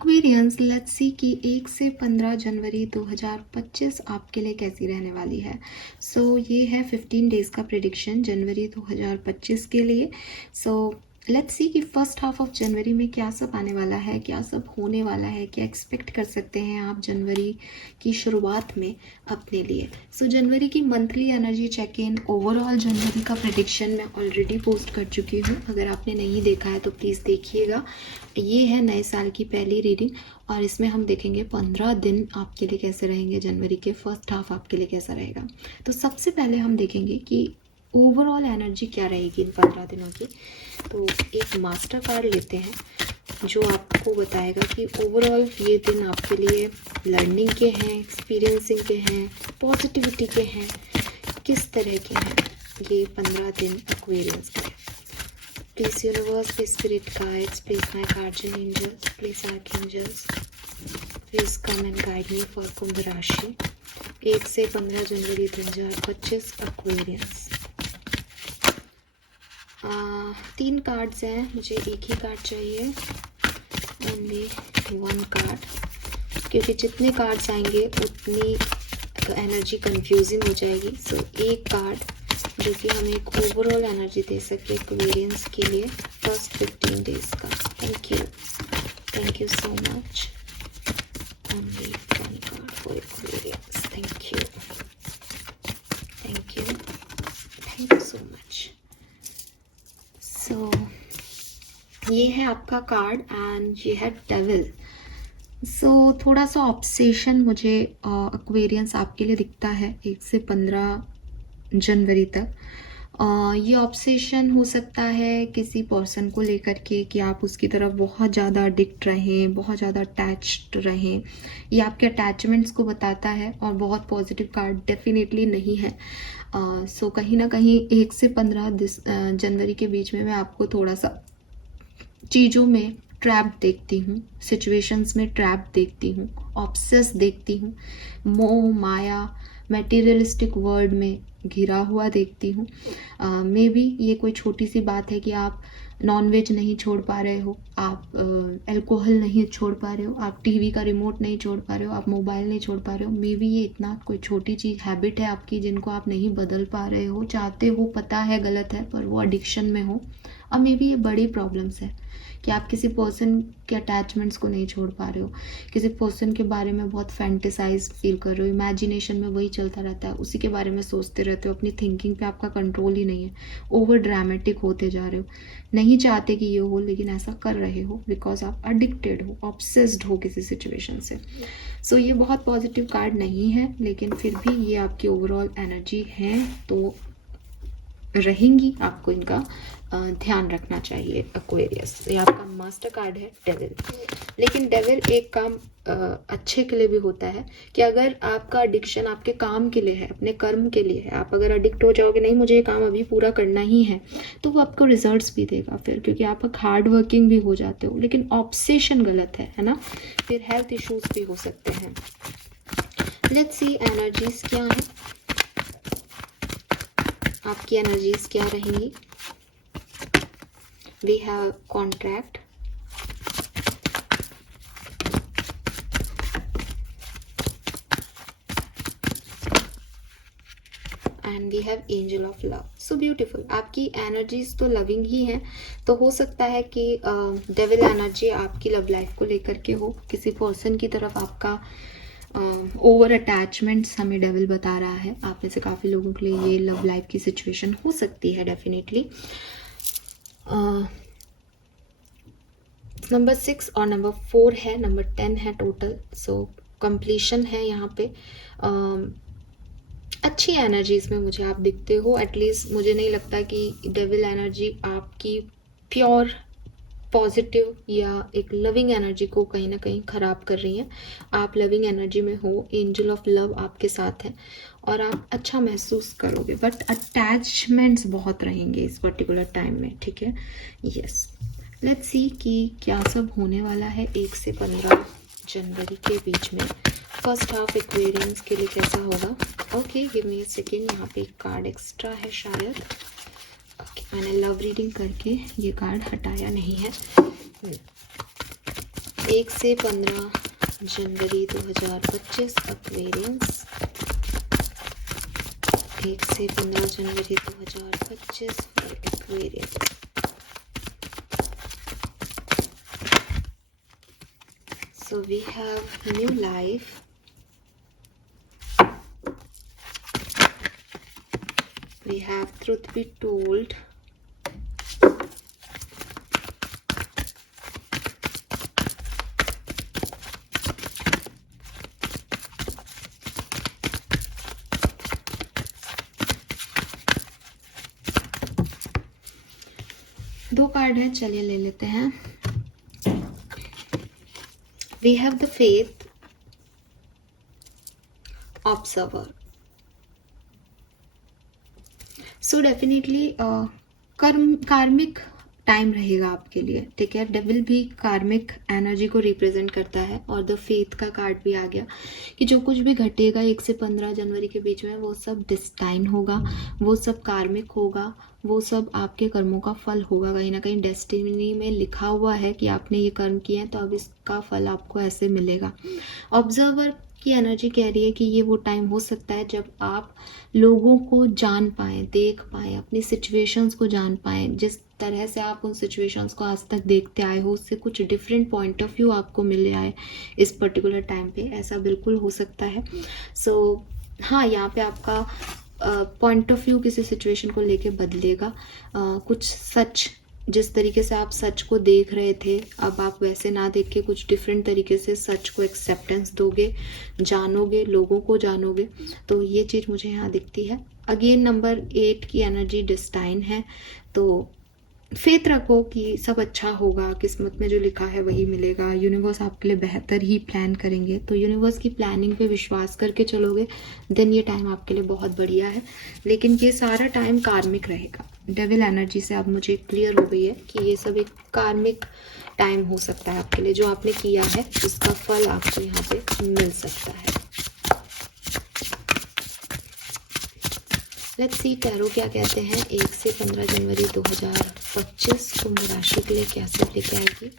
Aquarians, let's see कि 1 से 15 जनवरी 2025 आपके लिए कैसी रहने वाली है। ये है 15 डेज़ का प्रेडिक्शन जनवरी 2025 के लिए। लेट्स सी कि फर्स्ट हाफ ऑफ जनवरी में क्या सब आने वाला है, क्या सब होने वाला है, क्या एक्सपेक्ट कर सकते हैं आप जनवरी की शुरुआत में अपने लिए। जनवरी की monthly energy check in, overall जनवरी का प्रेडिक्शन मैं ऑलरेडी पोस्ट कर चुकी हूँ। अगर आपने नहीं देखा है तो प्लीज़ देखिएगा। ये है नए साल की पहली रीडिंग और इसमें हम देखेंगे 15 दिन आपके लिए कैसे रहेंगे, जनवरी के फर्स्ट हाफ आपके लिए कैसा रहेगा। तो सबसे पहले हम देखेंगे कि ओवरऑल एनर्जी क्या रहेगी इन 15 दिनों की। तो एक मास्टर कार्ड लेते हैं जो आपको बताएगा कि ओवरऑल ये दिन आपके लिए लर्निंग के हैं, एक्सपीरियंसिंग के हैं, पॉजिटिविटी के हैं, किस तरह के हैं ये 15 दिन एक्वेरियंस के। Please universe, please spirit guides, please my guardian angels, please archangels, please come and guide me for कुंभ राशि 1 से 15 जनवरी 2025 एक्वेरियंस। 3 कार्ड्स हैं, मुझे एक ही कार्ड चाहिए, ओनली 1 कार्ड, क्योंकि जितने कार्ड्स आएंगे उतनी एनर्जी कंफ्यूजिंग हो जाएगी। एक कार्ड जो कि हमें एक ओवरऑल एनर्जी दे सके एक्वेरियंस के लिए फर्स्ट 15 डेज का। Thank you so much. Only 1 card for Aquarians. Thank you so much. ये है आपका कार्ड एंड ये है डेविल। थोड़ा सा ऑब्सेशन मुझे एक्वेरियंस आपके लिए दिखता है 1 से 15 जनवरी तक। ये ऑब्सेशन हो सकता है किसी पर्सन को लेकर के कि आप उसकी तरफ बहुत ज़्यादा एडिक्ट रहें, बहुत ज़्यादा अटैच्ड रहें। ये आपके अटैचमेंट्स को बताता है और बहुत पॉजिटिव कार्ड डेफिनेटली नहीं है। कहीं ना कहीं 1 से 15 जनवरी के बीच में मैं आपको थोड़ा सा चीज़ों में ट्रैप देखती हूँ, सिचुएशंस में ट्रैप देखती हूँ, ऑब्सेस देखती हूँ, मोह माया मटेरियलिस्टिक वर्ल्ड में घिरा हुआ देखती हूँ। मे बी ये कोई छोटी सी बात है कि आप नॉनवेज नहीं छोड़ पा रहे हो, आप अल्कोहल नहीं छोड़ पा रहे हो, आप टीवी का रिमोट नहीं छोड़ पा रहे हो, आप मोबाइल नहीं छोड़ पा रहे हो। मे बी ये इतना कोई छोटी चीज़ हैबिट है आपकी जिनको आप नहीं बदल पा रहे हो, चाहते हो, पता है गलत है, पर वो एडिक्शन में हो। और मे बी ये बड़ी प्रॉब्लम्स है कि आप किसी पर्सन के अटैचमेंट्स को नहीं छोड़ पा रहे हो, किसी पर्सन के बारे में बहुत फैंटेसाइज फील कर रहे हो, इमेजिनेशन में वही चलता रहता है, उसी के बारे में सोचते रहते हो, अपनी थिंकिंग पे आपका कंट्रोल ही नहीं है, ओवर ड्रामेटिक होते जा रहे हो, नहीं चाहते कि ये हो लेकिन ऐसा कर रहे हो बिकॉज आप एडिक्टेड हो, ऑब्सेस्ड हो किसी सिचुएशन से। ये बहुत पॉजिटिव कार्ड नहीं है, लेकिन फिर भी ये आपकी ओवरऑल एनर्जी है तो रहेंगी, आपको इनका ध्यान रखना चाहिए एक्वेरियस। ये आपका मास्टर कार्ड है डेविल। लेकिन डेविल एक काम अच्छे के लिए भी होता है कि अगर आपका एडिक्शन आपके काम के लिए है, अपने कर्म के लिए है, आप अगर एडिक्ट हो जाओगे नहीं मुझे ये काम अभी पूरा करना ही है, तो वो आपको रिजल्ट्स भी देगा फिर, क्योंकि आप हार्ड वर्किंग भी हो जाते हो। लेकिन ऑब्सेशन गलत है ना, फिर हेल्थ इश्यूज भी हो सकते हैं। लेट्स सी एनर्जीज क्या है, आपकी एनर्जीज क्या रहेंगी। We have contract, and we have angel of love. So beautiful. आपकी एनर्जीज तो लविंग ही हैं, तो हो सकता है कि डेविल एनर्जी आपकी लव लाइफ को लेकर के हो, किसी पर्सन की तरफ आपका ओवर अटैचमेंट्स हमें डेविल बता रहा है। आप में से काफ़ी लोगों के लिए ये लव लाइफ की सिचुएशन हो सकती है डेफिनेटली। नंबर 6 और नंबर 4 है, नंबर 10 है टोटल। कंप्लीशन है यहाँ पे। अच्छी एनर्जीज में मुझे आप दिखते हो, एटलीस्ट मुझे नहीं लगता कि डेविल एनर्जी आपकी प्योर पॉजिटिव या एक लविंग एनर्जी को कहीं ना कहीं ख़राब कर रही है। आप लविंग एनर्जी में हो, एंजल ऑफ लव आपके साथ है और आप अच्छा महसूस करोगे, बट अटैचमेंट्स बहुत रहेंगे इस पर्टिकुलर टाइम में, ठीक है। यस, लेट्स सी कि क्या सब होने वाला है 1 से 15 जनवरी के बीच में। फर्स्ट हाफ एक्वेरियंस के लिए कैसा होगा। Okay, give me a second. यहाँ पे एक कार्ड एक्स्ट्रा है शायद। मैंने लव रीडिंग करके ये कार्ड हटाया नहीं है। 1 से 15 जनवरी 2025 एक्वेरियंस, 1 से 15 जनवरी 2025 for Aquarians. So we have new life, we have truth be told, दो कार्ड हैं, चलिए ले लेते हैं। We have the faith, observer. So definitely karmic time रहेगा आपके लिए, ठीक है। डेविल भी कार्मिक एनर्जी को रिप्रेजेंट करता है और द फेथ का कार्ड भी आ गया कि जो कुछ भी घटेगा 1 से 15 जनवरी के बीच में वो सब डिस्टाइन होगा, वो सब कार्मिक होगा, वो सब आपके कर्मों का फल होगा। कहीं ना कहीं डेस्टिनी में लिखा हुआ है कि आपने ये कर्म किए हैं तो अब इसका फल आपको ऐसे मिलेगा। ऑब्जर्वर की एनर्जी कह रही है कि ये वो टाइम हो सकता है जब आप लोगों को जान पाएँ, देख पाएँ, अपनी सिचुएशंस को जान पाएँ। जिस तरह से आप उन सिचुएशंस को आज तक देखते आए हो उससे कुछ डिफरेंट पॉइंट ऑफ व्यू आपको मिले आए इस पर्टिकुलर टाइम पे, ऐसा बिल्कुल हो सकता है। सो हाँ, यहाँ पे आपका पॉइंट ऑफ व्यू किसी सिचुएशन को लेके बदलेगा। कुछ सच, जिस तरीके से आप सच को देख रहे थे अब आप वैसे ना देख के कुछ डिफरेंट तरीके से सच को एक्सेप्टेंस दोगे, जानोगे, लोगों को जानोगे, तो ये चीज़ मुझे यहाँ दिखती है। अगेन नंबर 8 की एनर्जी डिस्टाइन है, तो फेथ रखो कि सब अच्छा होगा, किस्मत में जो लिखा है वही मिलेगा, यूनिवर्स आपके लिए बेहतर ही प्लान करेंगे। तो यूनिवर्स की प्लानिंग पे विश्वास करके चलोगे देन ये टाइम आपके लिए बहुत बढ़िया है। लेकिन ये सारा टाइम कार्मिक रहेगा। डेविल एनर्जी से अब मुझे क्लियर हो गई है कि ये सब एक कार्मिक टाइम हो सकता है आपके लिए। जो आपने किया है उसका फल आपको यहाँ पे मिल सकता है। लेट्स सी टैरो क्या कहते हैं 1 से 15 जनवरी 2025 कुंभ राशि के लिए क्या सब लेके आएगी।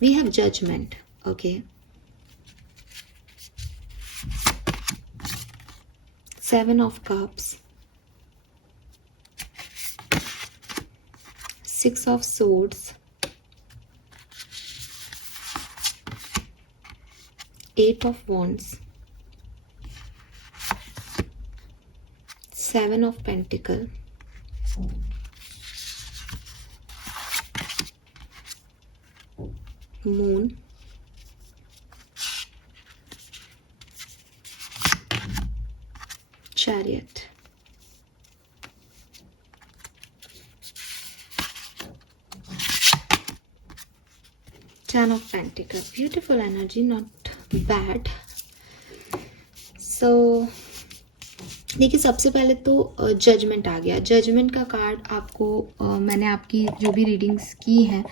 We have judgement, okay. 7 of cups, 6 of swords, 8 of wands, 7 of pentacle, moon, chariot, 10 of pentacle. Beautiful energy, not bad. So देखिए, सबसे पहले तो जजमेंट आ गया। जजमेंट का कार्ड आपको मैंने आपकी जो भी रीडिंग्स की हैं,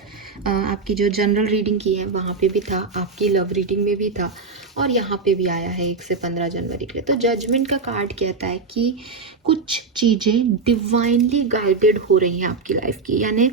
आपकी जो जनरल रीडिंग की है वहाँ पे भी था, आपकी लव रीडिंग में भी था और यहाँ पे भी आया है 1 से 15 जनवरी के लिए। तो जजमेंट का कार्ड कहता है कि कुछ चीज़ें डिवाइनली गाइडेड हो रही हैं आपकी लाइफ की, यानी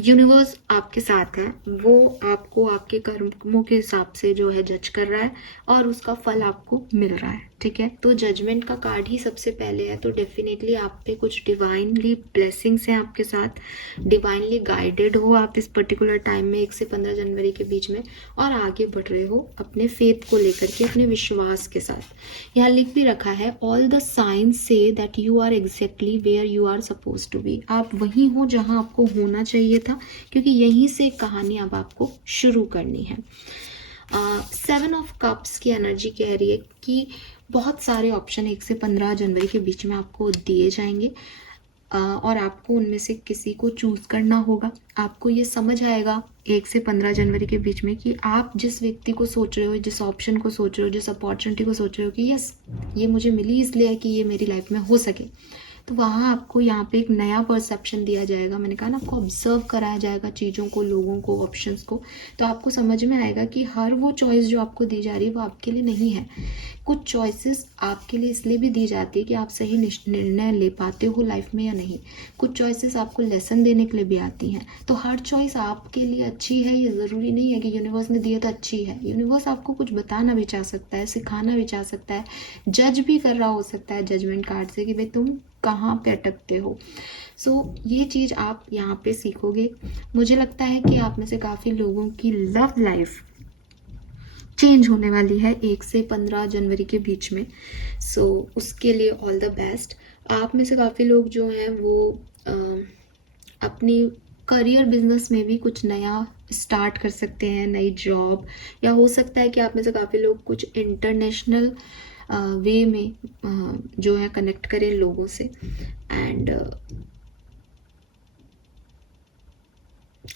यूनिवर्स आपके साथ है, वो आपको आपके कर्मों के हिसाब से जो है जज कर रहा है और उसका फल आपको मिल रहा है, ठीक है। तो जजमेंट का कार्ड ही सबसे पहले है, तो डेफिनेटली आप पे कुछ डिवाइनली ब्लेसिंग्स हैं आपके साथ, डिवाइनली गाइडेड हो आप इस पर्टिकुलर टाइम में 1 से 15 जनवरी के बीच में, और आगे बढ़ रहे हो अपने फेथ को लेकर के, अपने विश्वास के साथ। यहाँ लिख भी रखा है all the signs say that you are exactly where you are suppose to be. आप वहीं हो जहाँ आपको होना चाहिए था, क्योंकि यहीं से कहानी अब आपको शुरू करनी है। 7 ऑफ कप्स की एनर्जी कह रही है कि बहुत सारे ऑप्शन 1 से 15 जनवरी के बीच में आपको दिए जाएंगे और आपको उनमें से किसी को चूज करना होगा। आपको ये समझ आएगा 1 से 15 जनवरी के बीच में कि आप जिस व्यक्ति को सोच रहे हो, जिस ऑप्शन को सोच रहे हो, जिस अपॉर्चुनिटी को सोच रहे हो कि यस ये मुझे मिली इसलिए कि ये मेरी लाइफ में हो सके, तो वहाँ आपको यहाँ पे एक नया परसेप्शन दिया जाएगा। मैंने कहा ना, आपको ऑब्जर्व कराया जाएगा चीज़ों को, लोगों को, ऑप्शंस को, तो आपको समझ में आएगा कि हर वो चॉइस जो आपको दी जा रही है वो आपके लिए नहीं है। कुछ चॉइसेस आपके लिए इसलिए भी दी जाती है कि आप सही निर्णय ले पाते हो लाइफ में या नहीं। कुछ चॉइसेस आपको लेसन देने के लिए भी आती हैं। तो हर चॉइस आपके लिए अच्छी है ये ज़रूरी नहीं है कि यूनिवर्स ने दिया तो अच्छी है। यूनिवर्स आपको कुछ बताना भी चाह सकता है, सिखाना भी चाह सकता है, जज भी कर रहा हो सकता है जजमेंट कार्ड से कि भाई तुम कहाँ पे अटकते हो। ये चीज़ आप यहाँ पे सीखोगे। मुझे लगता है कि आप में से काफ़ी लोगों की लव लाइफ चेंज होने वाली है 1 से 15 जनवरी के बीच में। उसके लिए ऑल द बेस्ट। आप में से काफ़ी लोग जो हैं वो अपनी करियर बिजनेस में भी कुछ नया स्टार्ट कर सकते हैं, नई जॉब, या हो सकता है कि आप में से काफ़ी लोग कुछ इंटरनेशनल वे में जो है कनेक्ट करें लोगों से। एंड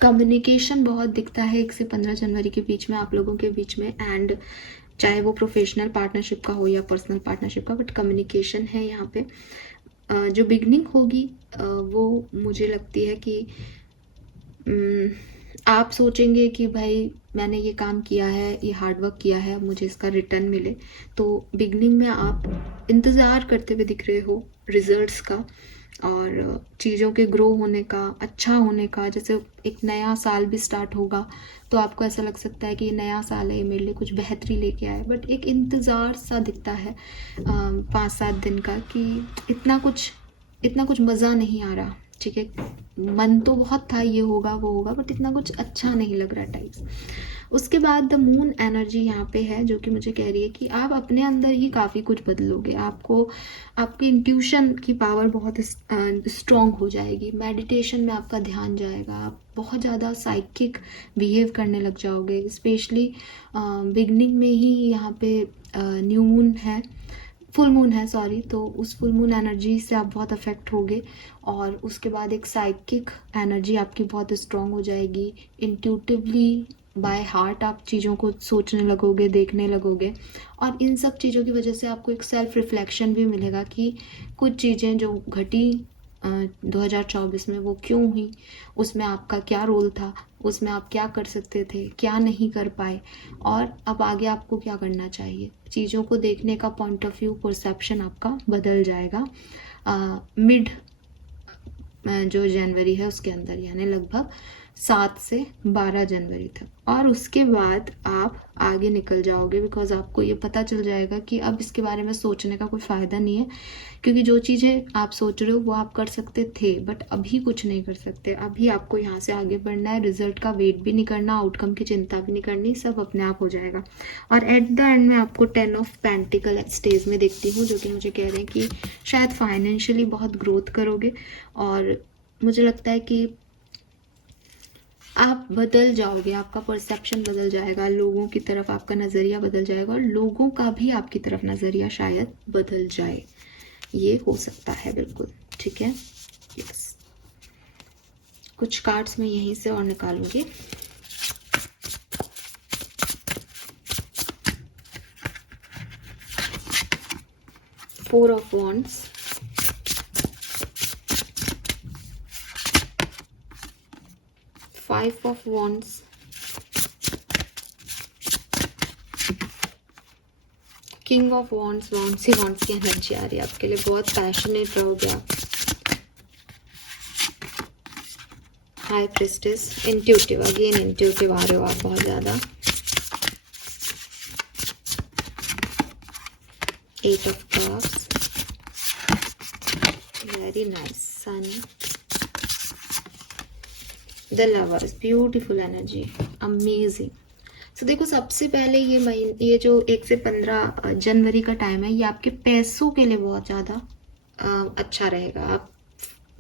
कम्युनिकेशन बहुत दिखता है 1 से 15 जनवरी के बीच में आप लोगों के बीच में। एंड चाहे वो प्रोफेशनल पार्टनरशिप का हो या पर्सनल पार्टनरशिप का, बट कम्युनिकेशन है यहाँ पे। जो बिगनिंग होगी वो मुझे लगती है कि आप सोचेंगे कि भाई मैंने ये काम किया है, ये हार्डवर्क किया है, मुझे इसका रिटर्न मिले। तो बिगनिंग में आप इंतज़ार करते हुए दिख रहे हो रिजल्ट्स का और चीज़ों के ग्रो होने का, अच्छा होने का। जैसे एक नया साल भी स्टार्ट होगा तो आपको ऐसा लग सकता है कि ये नया साल है, ये मेरे लिए कुछ बेहतरी लेके आए, बट एक इंतज़ार सा दिखता है 5-7 दिन का कि इतना कुछ मज़ा नहीं आ रहा। ठीक है, मन तो बहुत था ये होगा वो होगा, बट इतना कुछ अच्छा नहीं लग रहा टाइप्स। उसके बाद द मून एनर्जी यहाँ पे है जो कि मुझे कह रही है कि आप अपने अंदर ही काफ़ी कुछ बदलोगे। आपकी इंट्यूशन की पावर बहुत स्ट्रॉन्ग हो जाएगी। मेडिटेशन में आपका ध्यान जाएगा, आप बहुत ज़्यादा साइकिक बिहेव करने लग जाओगे। स्पेशली बिगनिंग में ही यहाँ पे न्यू मून है, फुल मून है सॉरी, तो उस फुल मून एनर्जी से आप बहुत अफेक्ट होगे। और उसके बाद एक साइकिक एनर्जी आपकी बहुत स्ट्रॉन्ग हो जाएगी। इंट्यूटिवली बाय हार्ट आप चीज़ों को सोचने लगोगे, देखने लगोगे। और इन सब चीज़ों की वजह से आपको एक सेल्फ रिफ्लेक्शन भी मिलेगा कि कुछ चीज़ें जो घटी 2024 में वो क्यों हुई, उसमें आपका क्या रोल था, उसमें आप क्या कर सकते थे, क्या नहीं कर पाए, और अब आगे आपको क्या करना चाहिए। चीज़ों को देखने का पॉइंट ऑफ व्यू, परसेप्शन आपका बदल जाएगा मिड जो जनवरी है उसके अंदर, यानी लगभग 7 से 12 जनवरी तक। और उसके बाद आप आगे निकल जाओगे बिकॉज आपको ये पता चल जाएगा कि अब इसके बारे में सोचने का कोई फ़ायदा नहीं है, क्योंकि जो चीज़ें आप सोच रहे हो वो आप कर सकते थे बट अभी कुछ नहीं कर सकते। अभी आपको यहाँ से आगे बढ़ना है, रिजल्ट का वेट भी नहीं करना, आउटकम की चिंता भी नहीं करनी, सब अपने आप हो जाएगा। और एट द एंड में आपको 10 ऑफ पेंटिकल स्टेज में देखती हूँ, जो कि मुझे कह रहे हैं कि शायद फाइनेंशियली बहुत ग्रोथ करोगे। और मुझे लगता है कि आप बदल जाओगे, आपका परसेप्शन बदल जाएगा, लोगों की तरफ आपका नज़रिया बदल जाएगा और लोगों का भी आपकी तरफ नज़रिया शायद बदल जाए। ये हो सकता है बिल्कुल। ठीक है, यस। कुछ कार्ड्स मैं यहीं से और निकालूंगी। Four of wands, five of wands, king of wands. Wands ही वॉन्ड्स की एनर्जी आ रही है आपके लिए, बहुत पैशनेट रहोगे आप। High priestess, intuitive, again intuitive आ रहे हो आप बहुत ज़्यादा। Eight of cups, very nice, sun, the lovers, beautiful energy, amazing. So देखो, सबसे पहले ये जो 1 से 15 जनवरी का टाइम है, ये आपके पैसों के लिए बहुत ज़्यादा अच्छा रहेगा। आप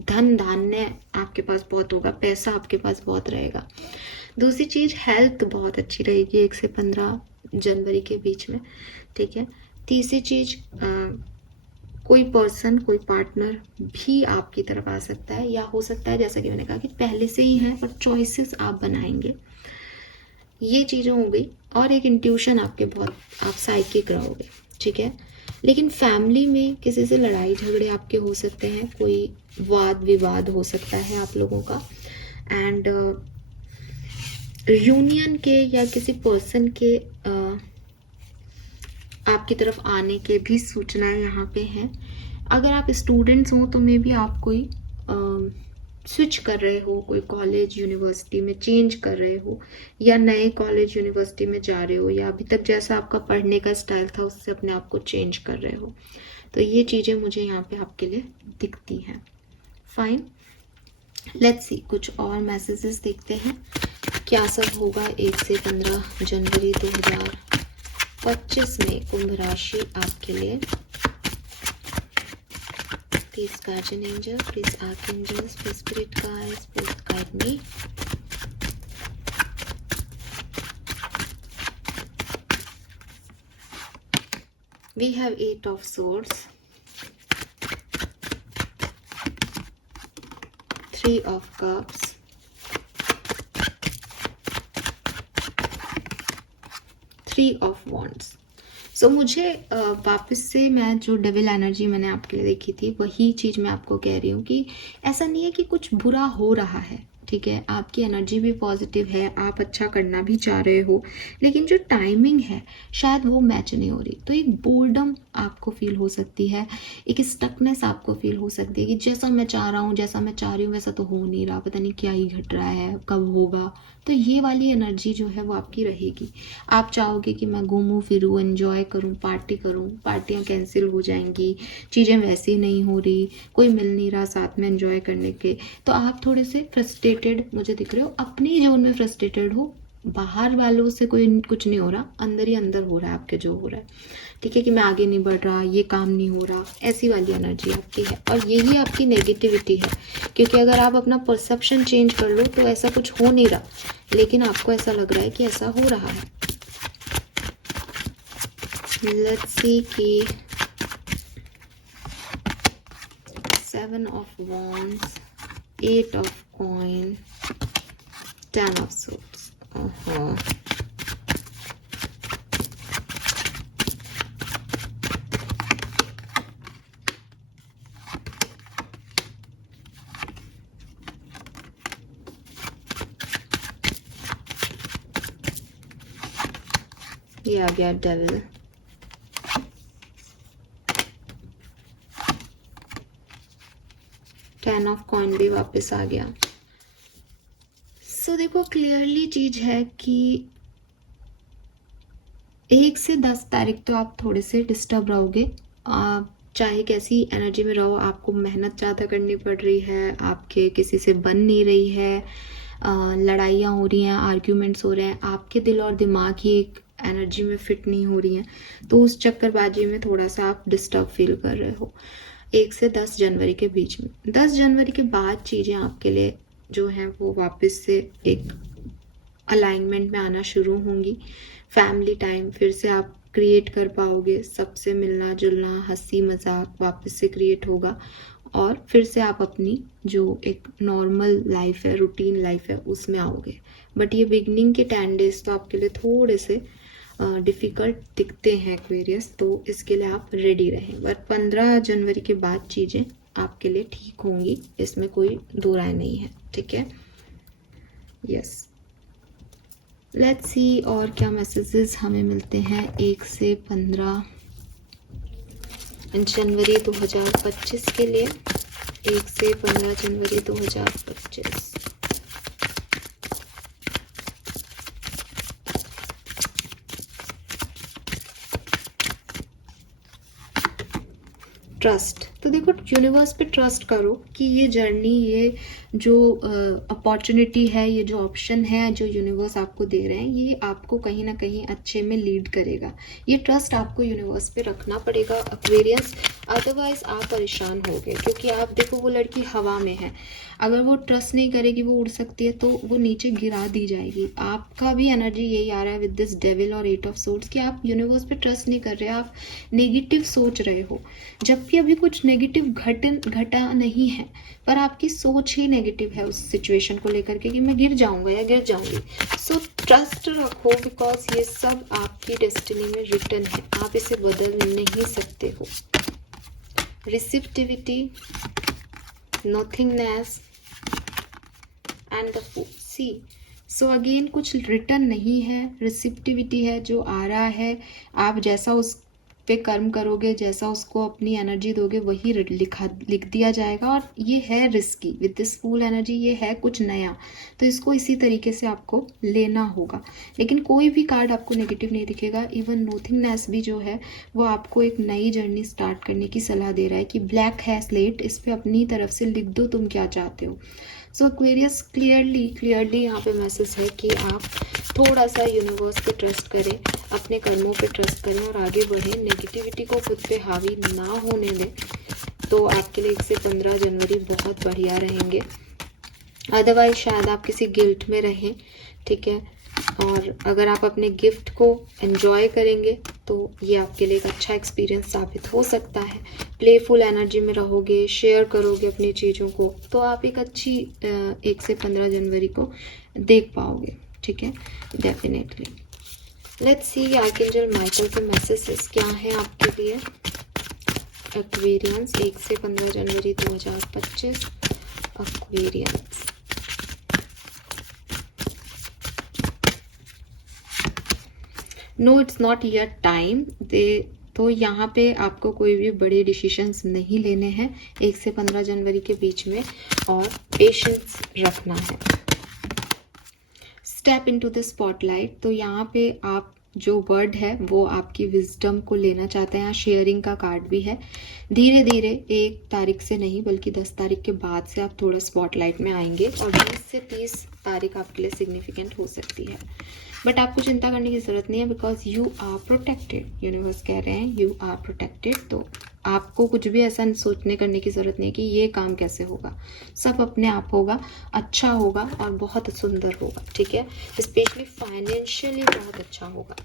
धन धान्य आपके पास बहुत होगा, पैसा आपके पास बहुत रहेगा। दूसरी चीज़, हेल्थ बहुत अच्छी रहेगी 1 से 15 जनवरी के बीच में। ठीक है। तीसरी चीज़, कोई पर्सन, कोई पार्टनर भी आपकी तरफ आ सकता है, या हो सकता है जैसा कि मैंने कहा कि पहले से ही है, पर चॉइसेस आप बनाएंगे। ये चीज़ें हो गई। और एक इंट्यूशन आपके बहुत, आप साइकिक रहोगे। ठीक है। लेकिन फैमिली में किसी से लड़ाई झगड़े आपके हो सकते हैं, कोई वाद विवाद हो सकता है आप लोगों का। एंड यूनियन के या किसी पर्सन के आपकी तरफ आने के भी सूचनाएं यहाँ पे हैं। अगर आप स्टूडेंट्स हो तो मे बी आप कोई स्विच कर रहे हो, कोई कॉलेज यूनिवर्सिटी में चेंज कर रहे हो, या नए कॉलेज यूनिवर्सिटी में जा रहे हो, या अभी तक जैसा आपका पढ़ने का स्टाइल था उससे अपने आप को चेंज कर रहे हो। तो ये चीज़ें मुझे यहाँ पे आपके लिए दिखती हैं। फाइन, लेट्स सी कुछ और मैसेजेस देखते हैं क्या सब होगा 1 से 15 जनवरी 2025 में कुंभ राशि आपके लिए। Please guardian angel, please archangels, please spirit guides, please guide me. We have 8 of swords, 3 of cups, 3 of wands. सो मुझे वापस से मैं जो डेविल एनर्जी मैंने आपके लिए देखी थी वही चीज़ मैं आपको कह रही हूँ कि ऐसा नहीं है कि कुछ बुरा हो रहा है, ठीक है, आपकी एनर्जी भी पॉजिटिव है, आप अच्छा करना भी चाह रहे हो, लेकिन जो टाइमिंग है शायद वो मैच नहीं हो रही। तो एक बोर्डम आपको फील हो सकती है, एक स्टकनेस आपको फील हो सकती है कि जैसा मैं चाह रहा हूँ, जैसा मैं चाह रही हूँ वैसा तो हो नहीं रहा, पता नहीं क्या ही घट रहा है, कब होगा। तो ये वाली एनर्जी जो है वो आपकी रहेगी। आप चाहोगे कि मैं घूमूं फिरूं, एंजॉय करूं, पार्टी करूं, पार्टियां कैंसिल हो जाएंगी, चीज़ें वैसी नहीं हो रही, कोई मिल नहीं रहा साथ में एंजॉय करने के। तो आप थोड़े से फ्रस्ट्रेटेड मुझे दिख रहे हो, अपनी जोन में फ्रस्ट्रेटेड हो, बाहर वालों से कोई कुछ नहीं हो रहा, अंदर ही अंदर हो रहा है आपके जो हो रहा है, ठीक है, कि मैं आगे नहीं बढ़ रहा, ये काम नहीं हो रहा, ऐसी वाली एनर्जी आपकी है। और यही आपकी नेगेटिविटी है, क्योंकि अगर आप अपना परसेप्शन चेंज कर लो तो ऐसा कुछ हो नहीं रहा, लेकिन आपको ऐसा लग रहा है कि ऐसा हो रहा है। लेट्स सी कि 7 of wands, 8 of coin, 10 of swords. ये आ गया डेविल। टेन ऑफ कॉइन भी वापस आ गया। सो देखो क्लियरली चीज है कि 1 से 10 तारीख तो आप थोड़े से डिस्टर्ब रहोगे। आप चाहे कैसी एनर्जी में रहो, आपको मेहनत ज़्यादा करनी पड़ रही है, आपके किसी से बन नहीं रही है, लड़ाइयाँ हो रही हैं, आर्ग्यूमेंट्स हो रहे हैं, आपके दिल और दिमाग ही एक एनर्जी में फिट नहीं हो रही हैं, तो उस चक्करबाजी में थोड़ा सा आप डिस्टर्ब फील कर रहे हो 1 से 10 जनवरी के बीच में। 10 जनवरी के बाद चीज़ें आपके लिए जो हैं वो वापस से एक अलाइनमेंट में आना शुरू होंगी। फैमिली टाइम फिर से आप क्रिएट कर पाओगे, सबसे मिलना जुलना, हंसी मजाक वापस से क्रिएट होगा, और फिर से आप अपनी जो एक नॉर्मल लाइफ है, रूटीन लाइफ है, उसमें आओगे। बट ये बिगनिंग के 10 डेज तो आपके लिए थोड़े से डिफ़िकल्ट दिखते हैं एक्वेरियस, तो इसके लिए आप रेडी रहें। बट 15 जनवरी के बाद चीज़ें आपके लिए ठीक होंगी, इसमें कोई दो राय नहीं है, ठीक है। यस, लेट्स सी और क्या मैसेजेस हमें मिलते हैं 1 से 15 जनवरी 2025 के लिए। 1 से 15 जनवरी 2025। ट्रस्ट, तो देखो यूनिवर्स पे ट्रस्ट करो कि ये जर्नी, ये जो अपॉर्चुनिटी है, ये जो ऑप्शन है जो यूनिवर्स आपको दे रहे हैं, ये आपको कहीं ना कहीं अच्छे में लीड करेगा। ये ट्रस्ट आपको यूनिवर्स पे रखना पड़ेगा एक्वेरियस, अदरवाइज आप परेशान होगे, क्योंकि आप देखो वो लड़की हवा में है, अगर वो ट्रस्ट नहीं करेगी, वो उड़ सकती है, तो वो नीचे गिरा दी जाएगी। आपका भी एनर्जी यही आ रहा है विद दिस डेविल और 8 ऑफ सोर्ड्स कि आप यूनिवर्स पे ट्रस्ट नहीं कर रहे, आप नेगेटिव सोच रहे हो, जबकि अभी कुछ नेगेटिव घटा नहीं है, पर आपकी सोच ही नेगेटिव है उस सिचुएशन को लेकर के कि मैं गिर जाऊंगा या गिर जाऊंगी। सो ट्रस्ट रखो, बिकॉज ये सब आपकी डेस्टिनी में रिटन है, आप इसे बदल नहीं सकते हो। Receptivity, nothingness and the fool. See, so again कुछ रिटर्न नहीं है, रिसिप्टिविटी है जो आ रहा है, आप जैसा उस पे कर्म करोगे, जैसा उसको अपनी एनर्जी दोगे वही लिख दिया जाएगा। और ये है risky, with this full energy ये है कुछ नया, तो इसको इसी तरीके से आपको लेना होगा। लेकिन कोई भी कार्ड आपको नेगेटिव नहीं दिखेगा। इवन नोथिंगनेस भी जो है वो आपको एक नई जर्नी स्टार्ट करने की सलाह दे रहा है कि ब्लैक है स्लेट, इस पर अपनी तरफ से लिख दो तुम क्या चाहते हो। सो एक्वेरियस क्लियरली यहाँ पे मैसेज है कि आप थोड़ा सा यूनिवर्स पे ट्रस्ट करें, अपने कर्मों पे ट्रस्ट करें और आगे बढ़ें। नेगेटिविटी को खुद पे हावी ना होने दें, तो आपके लिए 1 से 15 जनवरी बहुत बढ़िया रहेंगे। अदरवाइज शायद आप किसी गिल्ट में रहें, ठीक है। और अगर आप अपने गिफ्ट को एंजॉय करेंगे तो ये आपके लिए एक अच्छा एक्सपीरियंस साबित हो सकता है। प्लेफुल एनर्जी में रहोगे, शेयर करोगे अपनी चीज़ों को, तो आप एक अच्छी 1 से 15 जनवरी को देख पाओगे, ठीक है, definitely. Let's see archangel Michael के मैसेजेस क्या हैं आपके लिए। एक्वेरियंस 1 से 15 जनवरी 2025 Aquarians. No it's not yet time they, तो यहाँ पे आपको कोई भी बड़े डिसीजंस नहीं लेने हैं 1 से 15 जनवरी के बीच में, और पेशेंस रखना है। स्टेप इनटू द स्पॉटलाइट, तो यहाँ पे आप जो वर्ड है वो आपकी विजडम को लेना चाहते हैं। शेयरिंग का कार्ड भी है। धीरे धीरे 1 तारीख से नहीं बल्कि 10 तारीख के बाद से आप थोड़ा स्पॉटलाइट में आएंगे, और 20 से 30 तारीख आपके लिए सिग्निफिकेंट हो सकती है। बट आपको चिंता करने की ज़रूरत नहीं है, because you are protected. Universe कह रहे हैं यू आर प्रोटेक्टेड। तो आपको कुछ भी ऐसा सोचने करने की ज़रूरत नहीं है कि ये काम कैसे होगा। सब अपने आप होगा, अच्छा होगा और बहुत सुंदर होगा, ठीक है। स्पेशली फाइनेंशियली बहुत अच्छा होगा।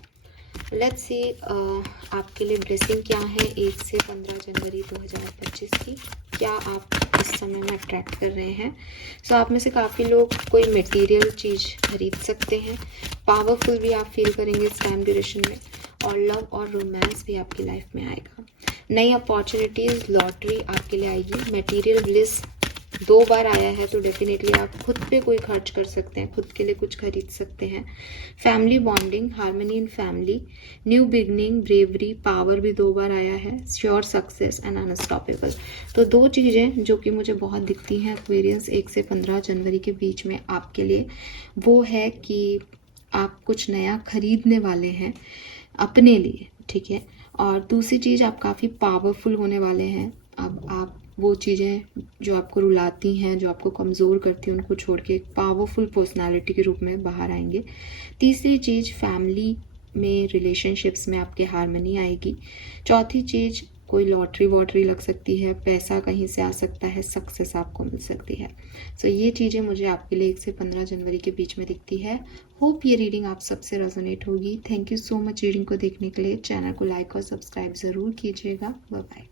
लेट्स सी आपके लिए ब्लेसिंग क्या है 1 से 15 जनवरी 2025 की। क्या आप इस समय में अट्रैक्ट कर रहे हैं। सो आप में से काफ़ी लोग कोई मटेरियल चीज़ खरीद सकते हैं। पावरफुल भी आप फील करेंगे इस टाइम ड्यूरेशन में, और लव और रोमांस भी आपकी लाइफ में आएगा। नई अपॉर्चुनिटीज़, लॉटरी आपके लिए आएगी। मटेरियल ब्लिस 2 बार आया है, तो डेफिनेटली आप खुद पे कोई खर्च कर सकते हैं, खुद के लिए कुछ खरीद सकते हैं। Family bonding, harmony in family, new beginning, bravery, power भी 2 बार आया है। Sure success and unstoppable. तो 2 चीज़ें जो कि मुझे बहुत दिखती हैं एक्वेरियंस 1 से 15 जनवरी के बीच में आपके लिए, वो है कि आप कुछ नया खरीदने वाले हैं अपने लिए, ठीक है। और दूसरी चीज़, आप काफ़ी पावरफुल होने वाले हैं। अब आप वो चीज़ें जो आपको रुलाती हैं, जो आपको कमज़ोर करती हैं, उनको छोड़ के एक पावरफुल पर्सनालिटी के रूप में बाहर आएंगे। तीसरी चीज़, फैमिली में, रिलेशनशिप्स में आपके हार्मनी आएगी। चौथी चीज़, कोई लॉटरी वॉटरी लग सकती है, पैसा कहीं से आ सकता है, सक्सेस आपको मिल सकती है। सो ये चीज़ें मुझे आपके लिए 1 से 15 जनवरी के बीच में दिखती है। होप ये रीडिंग आप सबसे रेजोनेट होगी। Thank you so much reading को देखने के लिए। चैनल को लाइक और सब्सक्राइब ज़रूर कीजिएगा। Bye bye.